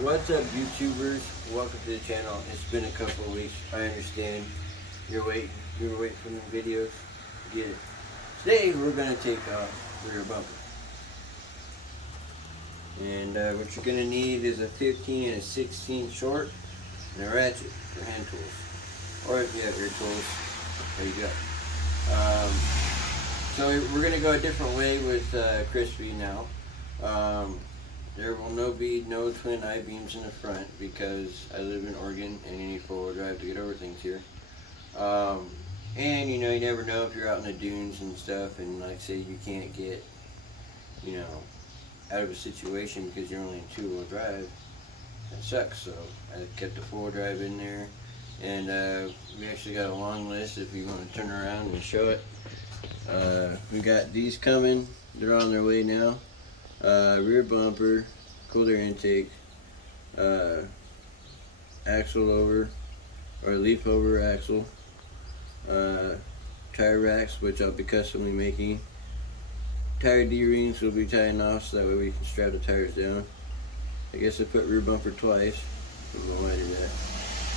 What's up, YouTubers? Welcome to the channel. It's been a couple of weeks. I understand you're waiting. You were waiting for the videos. Get it. Today we're gonna take off rear bumper, and what you're gonna need is a 15 and a 16 short and a ratchet for hand tools, or if you have your tools, there you go. So we're gonna go a different way with Crispy now. There will be no twin I-beams in the front because I live in Oregon and you need four-wheel drive to get over things here. And you never know if you're out in the dunes and stuff, and like say you can't get, out of a situation because you're only in two-wheel drive. That sucks. So I kept the four-wheel drive in there, and we actually got a long list if you want to turn around and show it. We got these coming. They're on their way now. Rear bumper, cold air intake, axle over, or leaf over axle, tire racks, which I'll be customly making. Tire D-rings will be tying off so that way we can strap the tires down. I guess I put rear bumper twice. I don't know why I did that.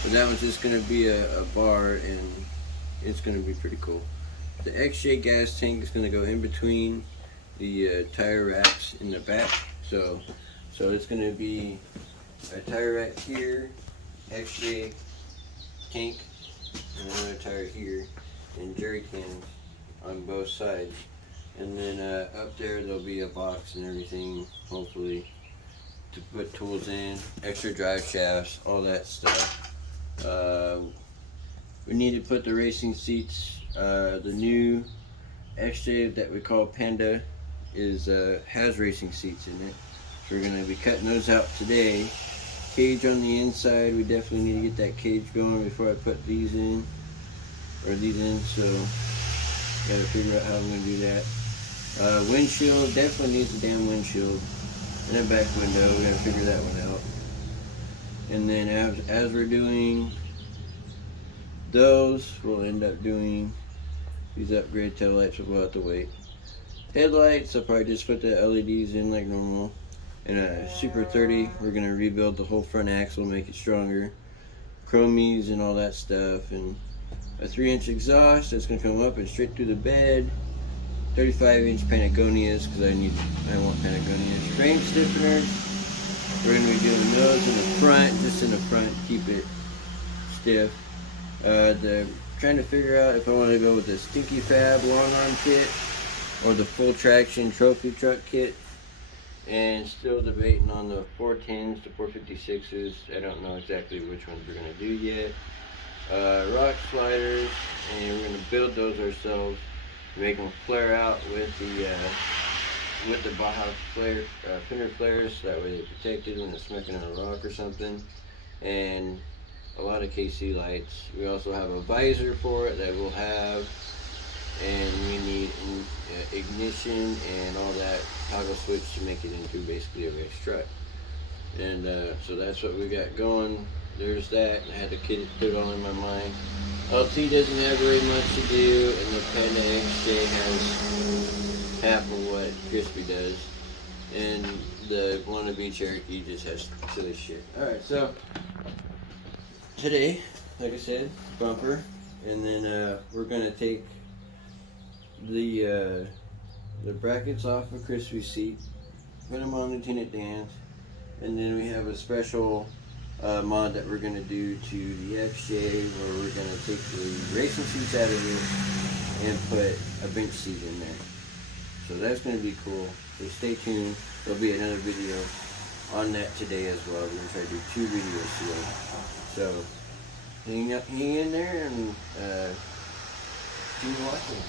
But that one's just going to be a bar, and it's going to be pretty cool. The XJ gas tank is going to go in between the tire racks in the back, so it's going to be a tire rack here, XJ tank, and another tire here, and jerry cans on both sides, and then up there there'll be a box and everything, hopefully, to put tools in, extra drive shafts, all that stuff. We need to put the racing seats, the new XJ that we call Panda has racing seats in it, so we're going to be cutting those out today. Cage on the inside, we definitely need to get that cage going before I put these in, so gotta figure out how I'm going to do that. Windshield, definitely needs a damn windshield, and a back window, we gotta figure that one out. And then as we're doing those, we'll end up doing these upgrade tail lights. We'll have to wait. Headlights, I'll probably just put the LEDs in like normal. And a Super 30, we're going to rebuild the whole front axle, make it stronger. Chromies and all that stuff. And a 3-inch exhaust that's going to come up and straight through the bed. 35-inch Patagonias, because I want Patagonias. Frame stiffeners, we're going to be doing those in the front, just in the front, keep it stiff. Trying to figure out if I want to go with the Stinky Fab long arm kit or the full traction trophy truck kit, and still debating on the 410s to 456s. I don't know exactly which ones we're going to do yet. Rock sliders, and we're going to build those ourselves, make them flare out with the Baja flare, fender flares, so that way they're protected when it's smacking on a rock or something. And a lot of KC lights. We also have a visor for it that we'll have, and we need ignition and all that toggle switch to make it into basically a race truck. And so that's what we got going. There's that. I had to put it all in my mind. LT doesn't have very much to do, and the Panda XJ has half of what Crispy does, and the wannabe Cherokee just has silly shit. Alright, so today, like I said, bumper, and then we're gonna take the brackets off of Crispy's seat, put them on Lieutenant Dan's, and then we have a special mod that we're gonna do to the XJ, where we're gonna take the racing seats out of it and put a bench seat in there. So that's gonna be cool. So stay tuned. There'll be another video on that today as well. We're gonna try to do 2 videos today. So hang in there and keep watching.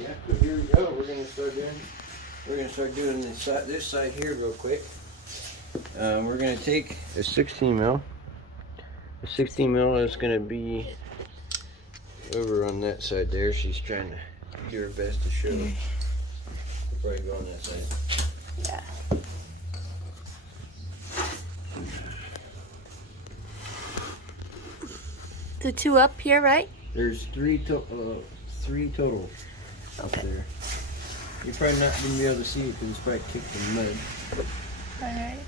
Yeah, so here we go. We're gonna start doing this side here real quick. We're gonna take a 16 mil. The 16 mil is gonna be over on that side there. She's trying to do her best to show. We'll probably go on that side. Yeah. The 2 up here, right? There's 3 total up there. You're probably not gonna be able to see it because it's probably kicked in mud. Alright.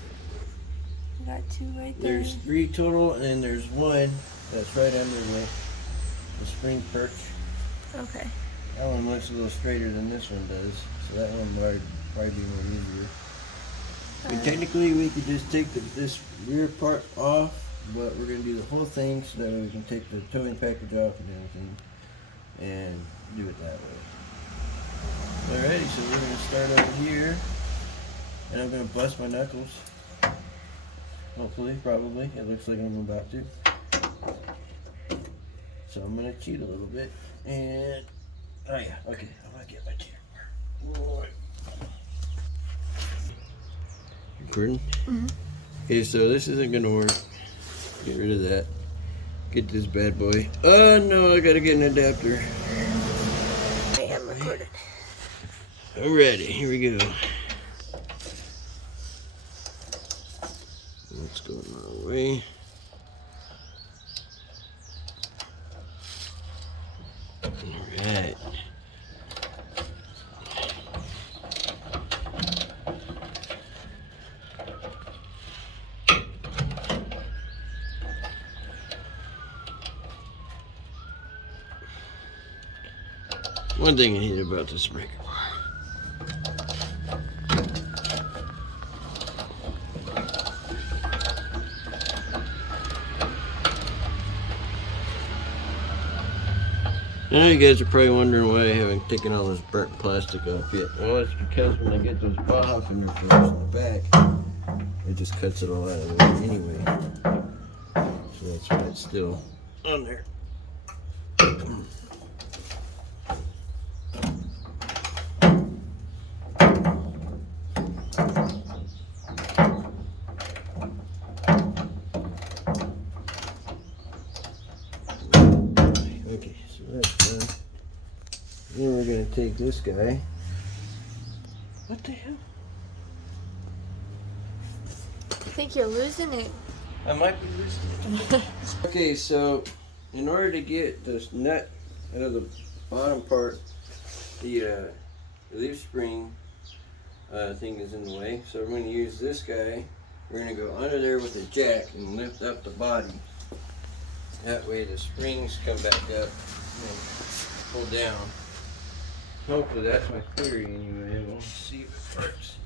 got 2 right there. There's 3 total, and then there's 1 that's right under the spring perch. Okay. That one looks a little straighter than this one does, so that one would probably be more easier. But technically, we could just take this rear part off, but we're going to do the whole thing so that we can take the towing package off and everything and do it that way. Alrighty, so we're going to start over here, and I'm going to bust my knuckles. Hopefully, probably. It looks like I'm about to. So I'm going to cheat a little bit, and oh yeah, okay, I'm going to get my chair. Recording? Mm-hmm. Okay, so this isn't going to work. Get rid of that. Get this bad boy. Oh no, I got to get an adapter. I am recorded. Alrighty, here we go. Let's go my way. Alright. One thing I hate about this breaker bar. I know you guys are probably wondering why I haven't taken all this burnt plastic off yet. Well, it's because when I get those Baja fender flares in the back, it just cuts it all out of the way anyway. So that's why it's still on there. Okay, so that's done. Then we're going to take this guy. What the hell? I think you're losing it. I might be losing it. Okay, so in order to get this nut out of the bottom part, the leaf spring thing is in the way. So we're going to use this guy. We're going to go under there with a jack and lift up the body. That way the springs come back up and pull down. Hopefully that's my theory anyway. We'll see if it works.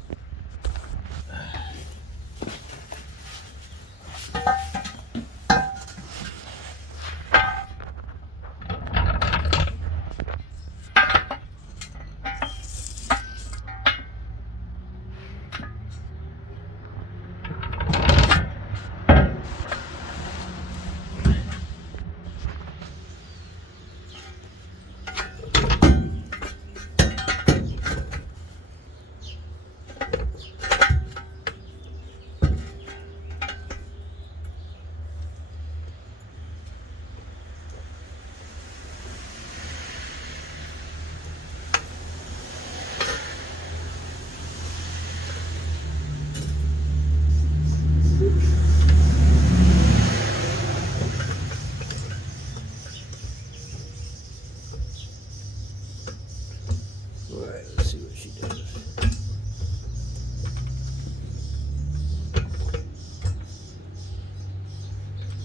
Alright, let's see what she does.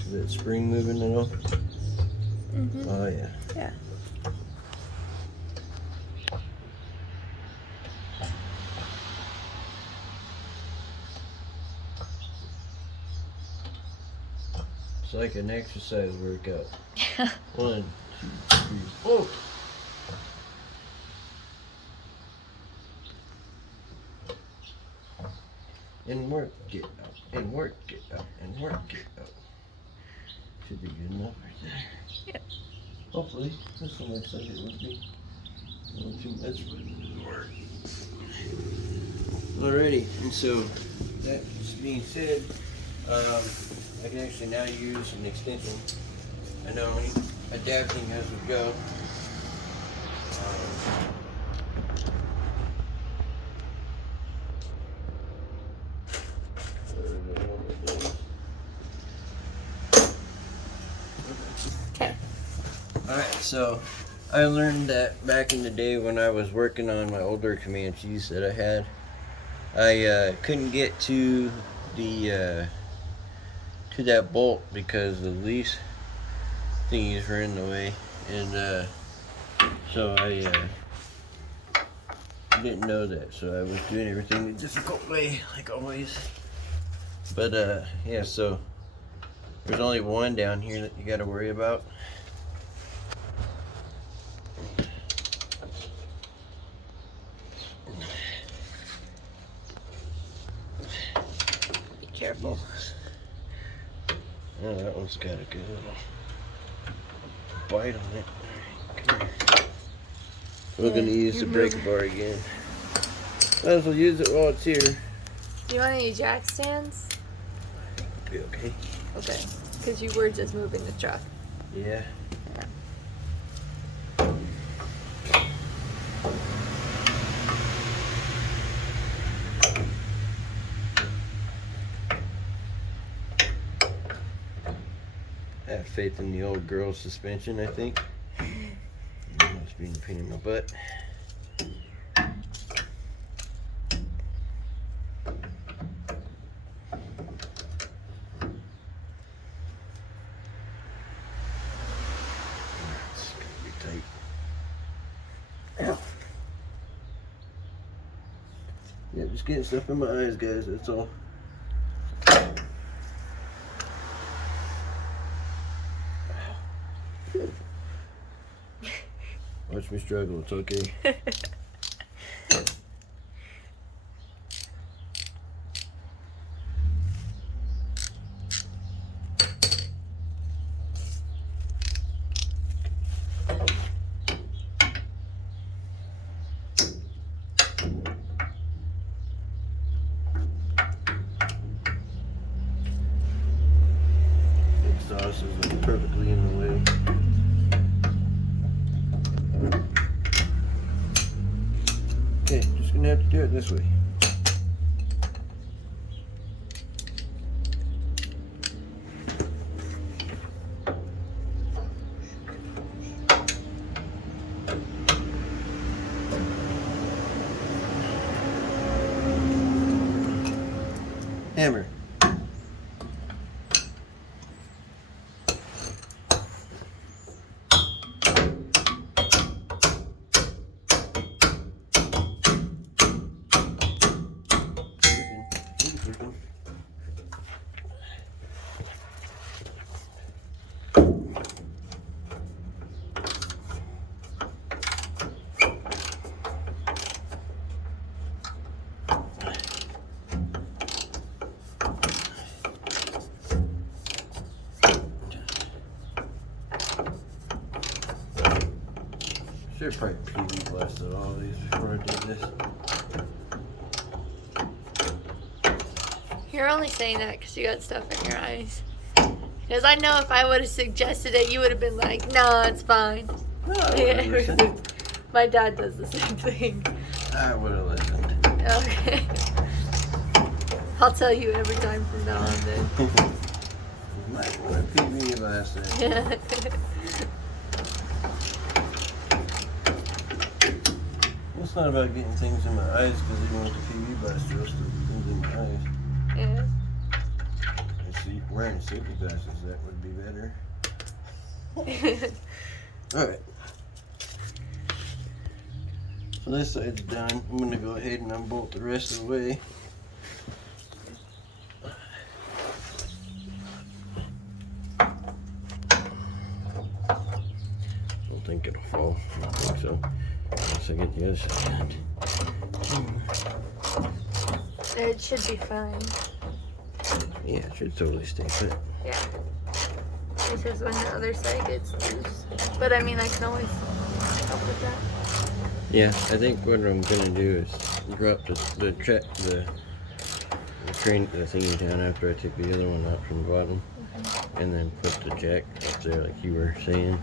Is that spring moving at all? Mm-hmm. Oh yeah. Yeah. It's like an exercise workout. 1, 2, 3, 4. And work, get out, and work, get out, and work, get out. Should be good enough right there. Yep. Hopefully, this one looks like it would be. A little too much for it to work. Alrighty, and so that being said, I can actually now use an extension. I know I'm adapting as we go. Okay. Alright, so I learned that back in the day when I was working on my older Comanches that I had, I couldn't get to the to that bolt because the lease thingies were in the way, and so I didn't know that, so I was doing everything the difficult way, like always. But yeah, so there's only one down here that you got to worry about. Be careful. Oh, that one's got a good little bite on it. Come here. We're gonna use the brake bar again. Might as well use it while it's here. Do you want any jack stands? Be okay. Okay, because you were just moving the truck. Yeah. I have faith in the old girl's suspension, I think. Must be a pain in my butt. It's gonna be tight. Ow. Yeah, just getting stuff in my eyes, guys, that's all. Watch me struggle, it's okay. Exhaust is perfectly in the way. Okay, just gonna have to do it this way. Hammer. Should probably PV blasted all these before I did this. You're only saying that because you got stuff in your eyes. Because I know if I would have suggested it, you would have been like, no, it's fine. No, I would've listened. My dad does the same thing. I would have listened. Okay. I'll tell you every time from now on then. You might want to PV blasted. Yeah. Well, it's not about getting things in my eyes because even with the PV blaster, I'll still get things in my eyes. Yeah. And see, wearing safety glasses, that would be better. Alright. So this side's done. I'm going to go ahead and unbolt the rest of the way. Don't think it'll fall. I don't think so. Once I get the other side done. It should be fine. Yeah, it should totally stay put. Yeah. This is when the other side gets loose. But I mean, I can always help with that. Yeah, I think what I'm gonna do is drop the train the thingy down after I take the other one out from the bottom, and then put the jack up there like you were saying.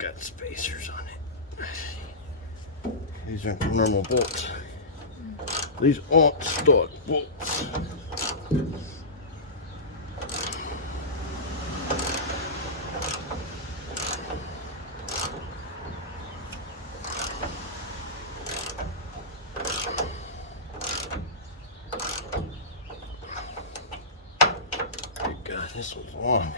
got spacers on it. These aren't the normal bolts. These aren't stock bolts. Good God, this one's long.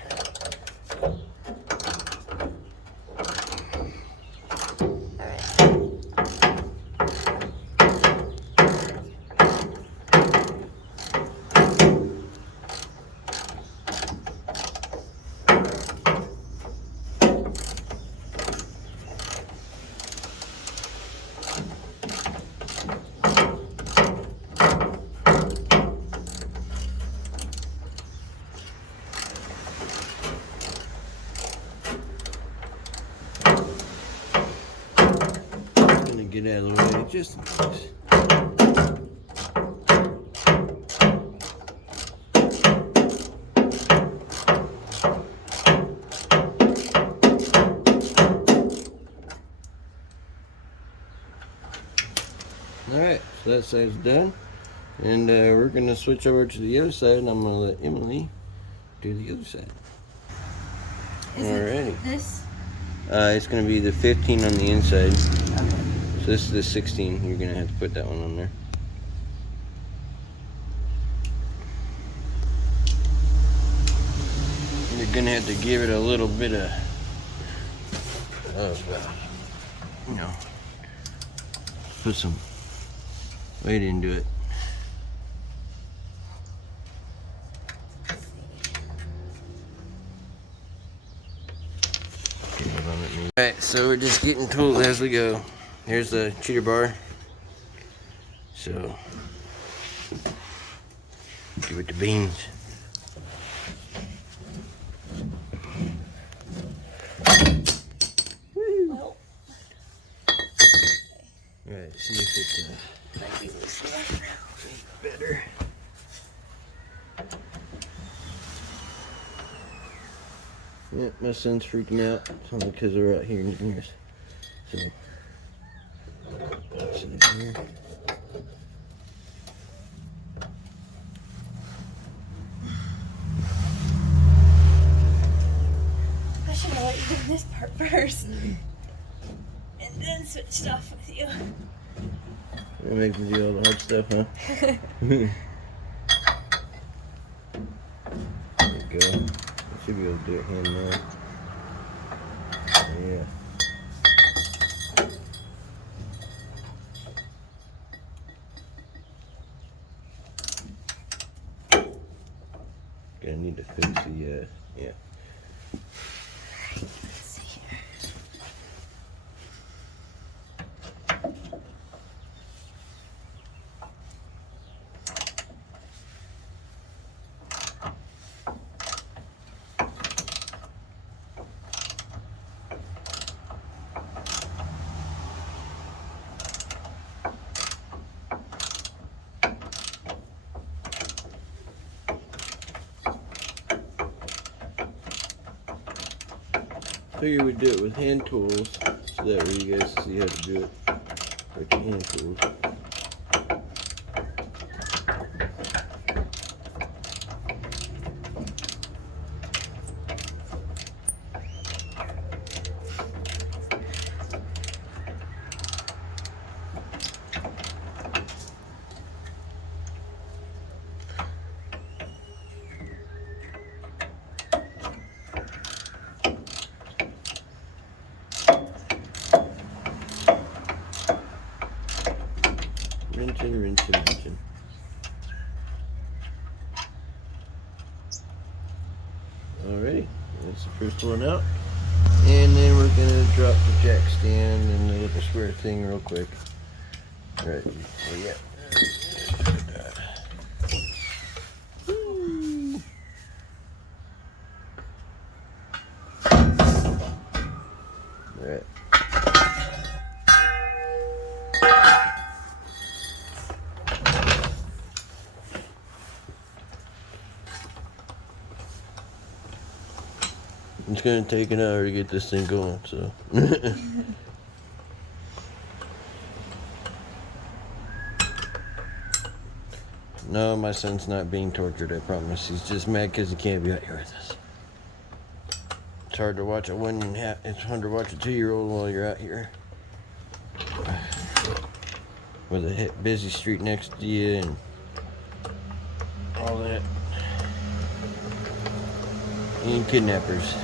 Get out of the way just in case. Alright, so that side's done. And we're going to switch over to the other side, and I'm going to let Emily do the other side. Alrighty. This? It's going to be the 15 on the inside. Okay. So this is the 16. You're going to have to put that one on there. You're going to have to give it a little bit of you know, put some weight into it. Alright, so we're just getting tools as we go. Here's the cheater bar. So, give it the beans. Well. Alright, see if it better. Yeah, my son's freaking out. It's only because we're out here in here. So, that's it here. I should have let you do this part first. And then switched off with you. You're making me do all the hard stuff, huh? There you go. I should be able to do it hand now. Yeah. Gonna need to fix the, yeah. Let's see here. Figure we'd do it with hand tools so that way you guys see how to do it with the hand tools. Rinsing. Alrighty, that's the first one out. And then we're gonna drop the jack stand and the little square thing real quick. Alright, yeah. Alright. It's gonna take an hour to get this thing going, so. No, my son's not being tortured, I promise. He's just mad because he can't be out here with us. It's hard to watch it's hard to watch a 2-year-old while you're out here. With a busy street next to you and all that. And kidnappers.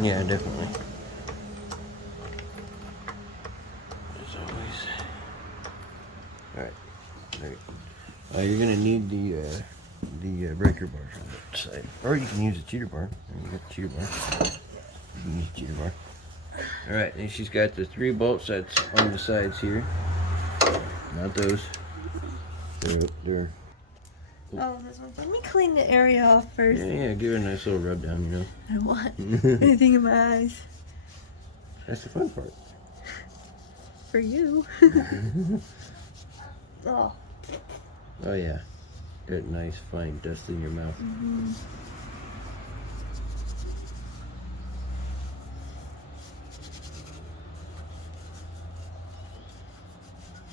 Yeah, definitely. As always. Alright. You're gonna need the breaker bar on that side. Or you can use a cheater bar. You got the cheater bar. You can use a cheater bar. Alright, and she's got the 3 bolts that's on the sides here. Not those. They're Oh, this one. Let me clean the area off first. Yeah, give it a nice little rub down, you know. I don't want anything in my eyes. That's the fun part. For you. Oh. Oh yeah. Got nice fine dust in your mouth. Mm-hmm.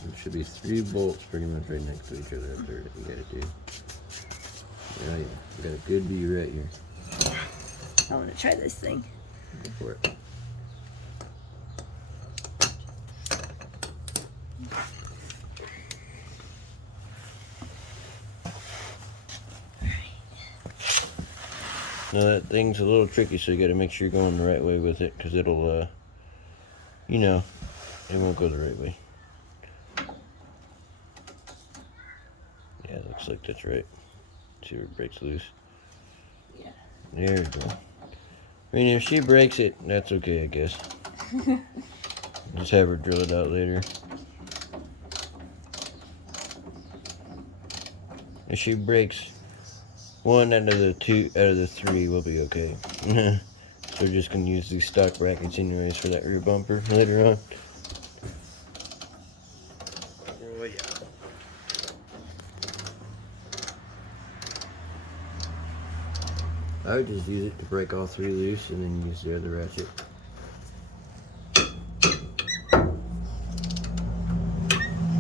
There should be 3 bolts pretty much right next to each other up there that you gotta do. Oh yeah, you got a good view right here. I want to try this thing. Go for it. Now that thing's a little tricky, so you gotta make sure you're going the right way with it, because it'll, you know, it won't go the right way. Yeah, looks like that's right. See where it breaks loose. Yeah. There you go. I mean, if she breaks it, that's okay, I guess. Just have her drill it out later. If she breaks 1 out of the 3, we'll be okay. So we're just gonna use these stock brackets anyways for that rear bumper later on. Oh yeah. I would just use it to break all 3 loose and then use the other ratchet.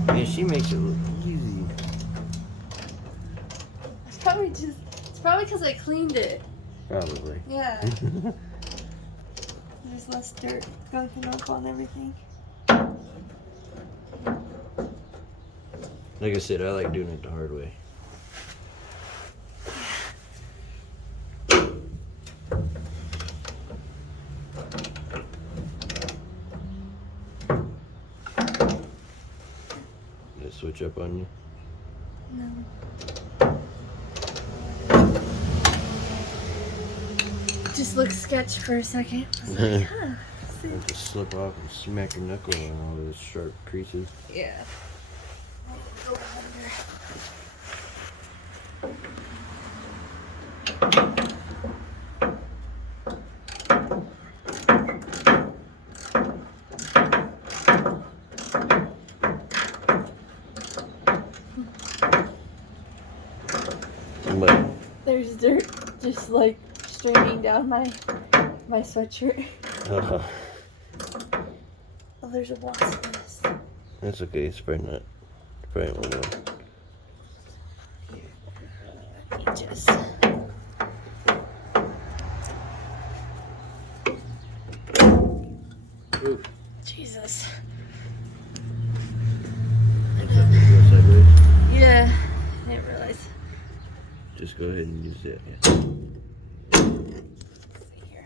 Yeah, she makes it look easy. It's probably because I cleaned it. Probably. Yeah. There's less dirt gunking up on everything. Like I said, I like doing it the hard way. Did it switch up on you? No. Just looked sketch for a second. I was like, huh. I'll just slip off and smack your knuckle on all those sharp creases. Yeah. Go under. But There's dirt just like streaming down my sweatshirt. Oh, there's a wasp nest. that's okay. It's probably not. Probably won't know. Just. Ooh. Jesus. Looks like it goes sideways. Yeah. I didn't realize. Just go ahead and use that. Yeah. Here.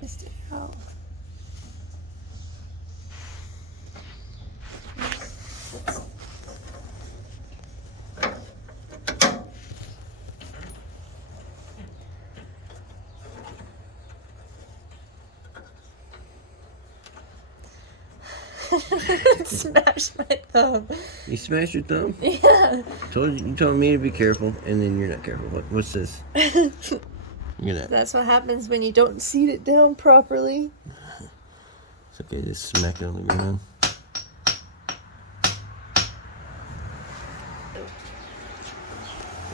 Just out. Smashed my thumb. You smashed your thumb? Yeah. You told me to be careful, and then you're not careful. What's this? Look at that. That's what happens when you don't seat it down properly. It's okay, just smack it on the ground.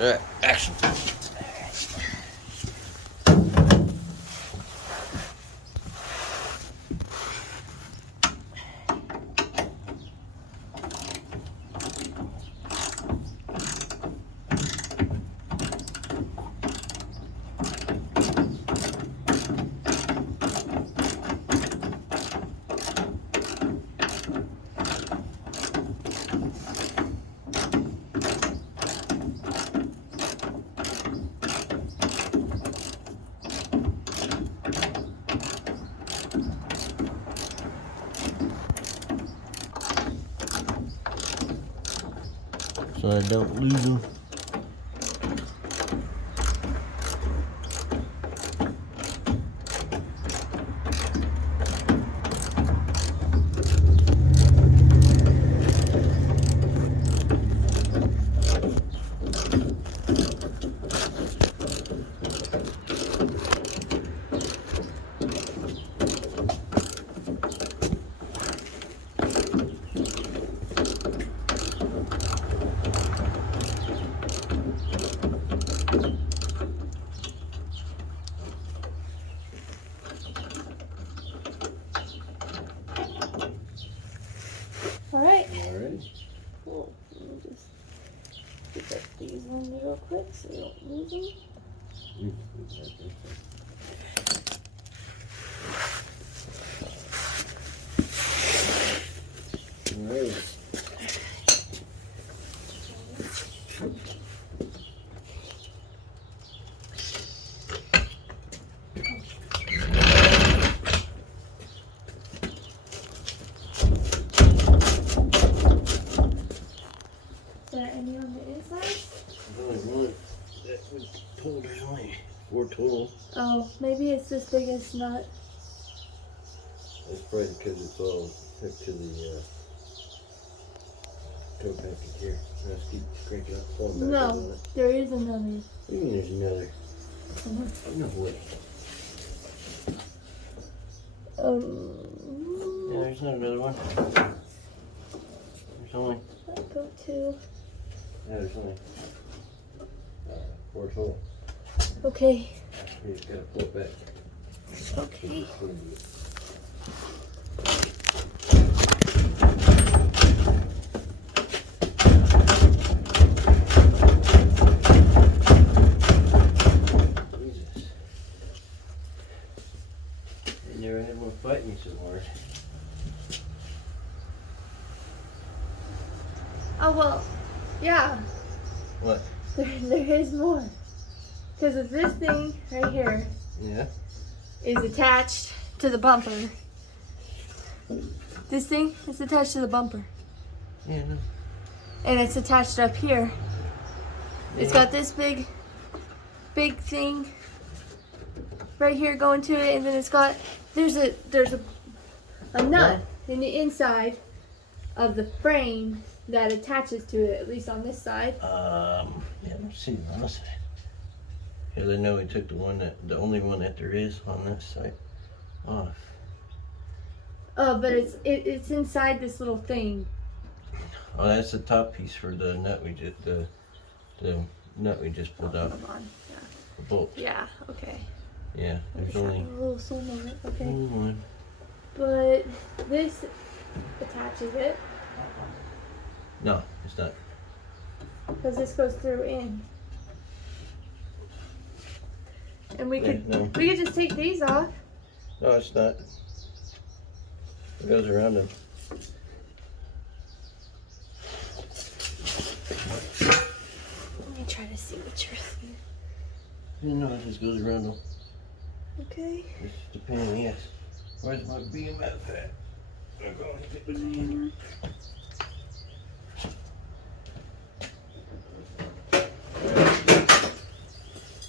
Alright, action. So I don't lose them. Alright. Alright. Cool. Let me just pick up these ones real quick so you don't lose them. Alright. Is there any on the inside? There's only one. That was total. There's only 4 total. Oh, maybe it's this biggest nut. That's probably because it's all hooked to the tow package here. Let's keep cranking up. Falling back up on No, it. there is another. What do you mean there's another? No way. Yeah, there's not another one. There's only. Let go two. Yeah, there's only 4 total. Okay. You just gotta pull it back. Okay. Jesus. I never had one fight me so hard. Oh, well, yeah. What? There is more. Because of this thing right here Yeah? is attached to the bumper. This thing is attached to the bumper. Yeah, no. And it's attached up here. It's got this big thing right here going to it, and then it's got there's a nut in the inside of the frame that attaches to it, at least on this side. Yeah, let's see on this side. Because I know we took the only one that there is on this side off. Oh, but it's inside this little thing. Oh, that's the top piece for the nut we just the nut we just pulled out. Come on. Yeah. The bolt. Yeah. Okay. Yeah, there's only A little slow moment. Okay. one. But this attaches it No, it's not. because this goes through in. And we could no. we could just take these off. No, it's not. It goes around them. Let me try to see what you're seeing. You know, it just goes around them. Okay. It's the pain in the ass. Where's my BMF at? I'm going to get the hand.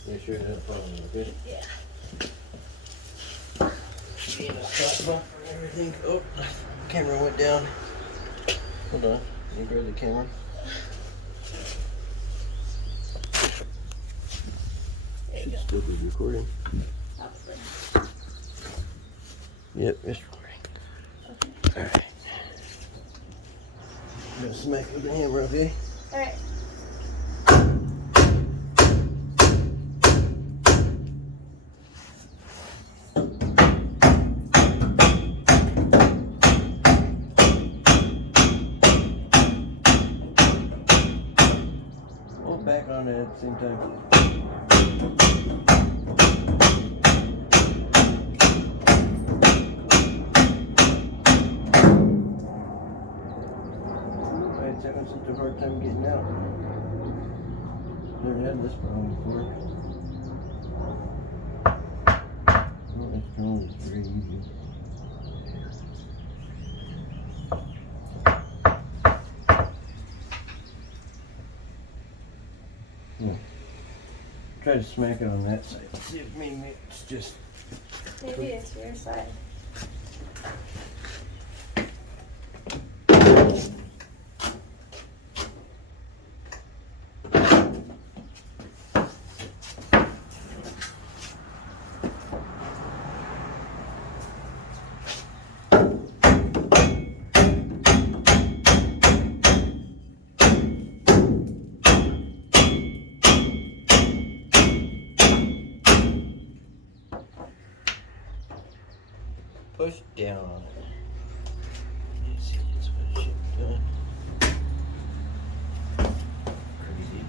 Make sure it doesn't fall in, okay? Yeah. Being a stop bumper and everything. Oh, camera went down. Hold on. Let me grab the camera. Should still be recording. Probably. Yep, it's recording. Okay. Alright. I'm gonna smack with the hammer, okay? All right. that at the same time. It's having such a hard time getting out. Never had this problem before. Well, this drone is very easy. Yeah. Try to smack it on that side. See if maybe it's just. Maybe it's your side. Push down on it. Let's see, that's what it should be doing. Crazy.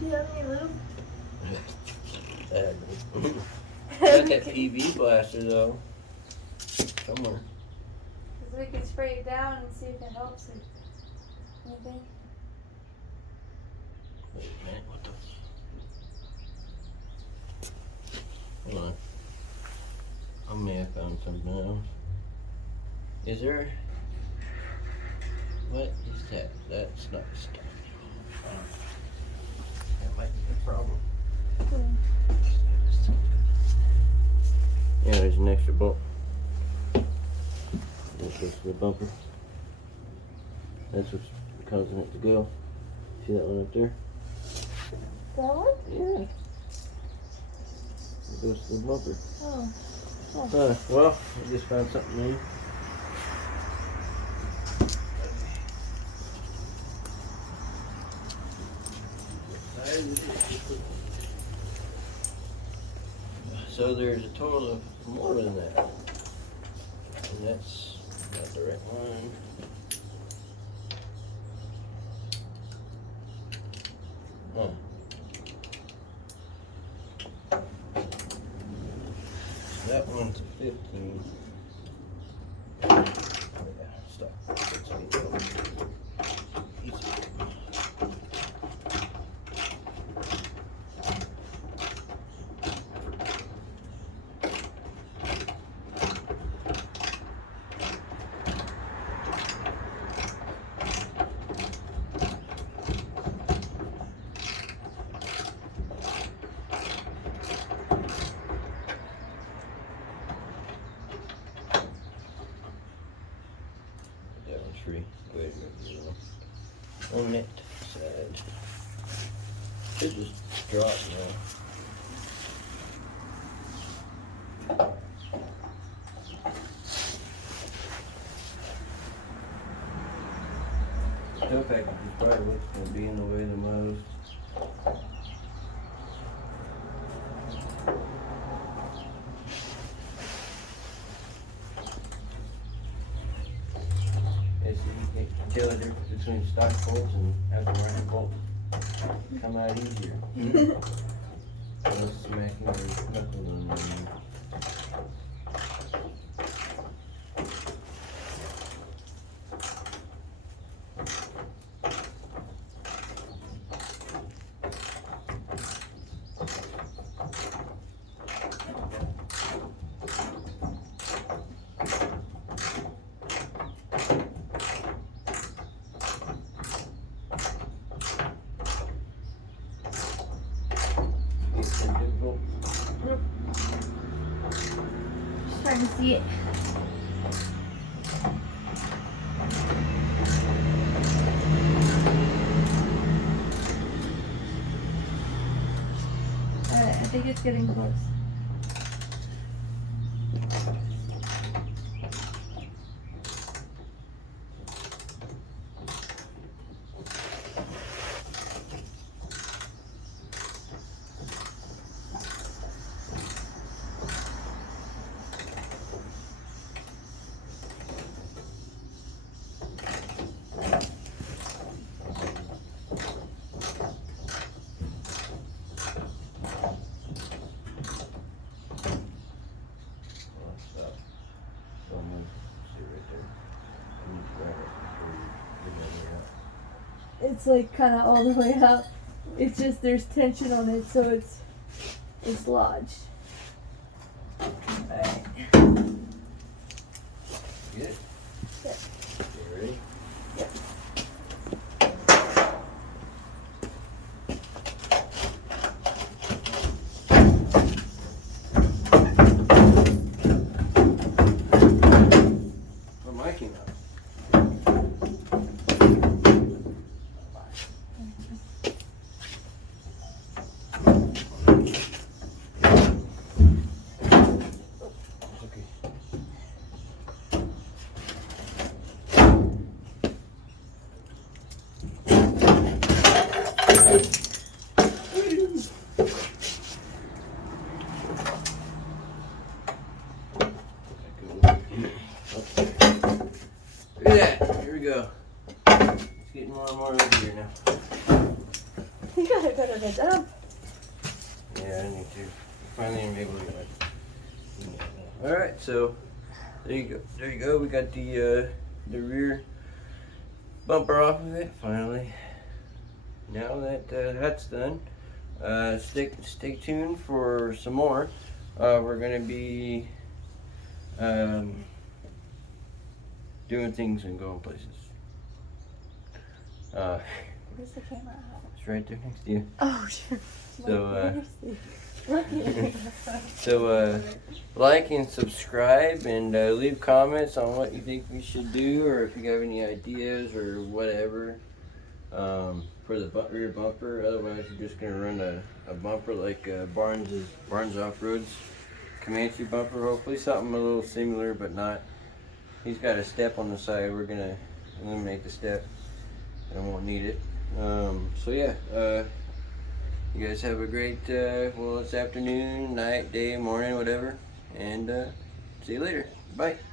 Do you have any lube? Got that PV blaster though. Somewhere. Because we could spray it down and see if it helps or anything. Wait a minute, what the? Hold on. I may have found something else. Is there? What is that? That's not stuff. That might be the problem. Yeah, there's an extra bolt. That goes to the bumper. That's what's causing it to go. See that one up there? That one? Yeah. It goes to the bumper. Oh. Well, I just found something new. So there's a total of more than that. And that's not the right one. Huh. That one's a 15. Yeah, stop. Easy. Free. Wait a minute. On that side. It just dropped now. The tow package is probably what's going to be in the way the most. You can tell the difference between stock bolts and aftermarket bolts. Come out easier. Less smacking your knuckles on them. Just trying to see it. Alright, I think it's getting close. it's like kind of all the way up. It's just there's tension on it, so it's lodged. Alright. Good. Yep. You ready? Yep. What am I came out? Look at that. Here we go. It's getting more and more over here now. You gotta go to the dump. Yeah, I need to. Finally, I'm able to get it. Alright, so there you go. There you go. We got the rear bumper off of it, finally. Now that that's done, stay tuned for some more. We're going to be doing things and going places. Where's the camera at? It's right there next to you. Oh, sure. So, so like and subscribe and leave comments on what you think we should do, or if you have any ideas or whatever for the rear bumper. Otherwise, we're just gonna run a bumper like Barnes Off-Road's Comanche bumper. Hopefully, something a little similar, but not. He's got a step on the side. We're gonna eliminate the step, and I won't need it. So yeah. You guys have a great, well, it's afternoon, night, day, morning, whatever. And see you later. Bye.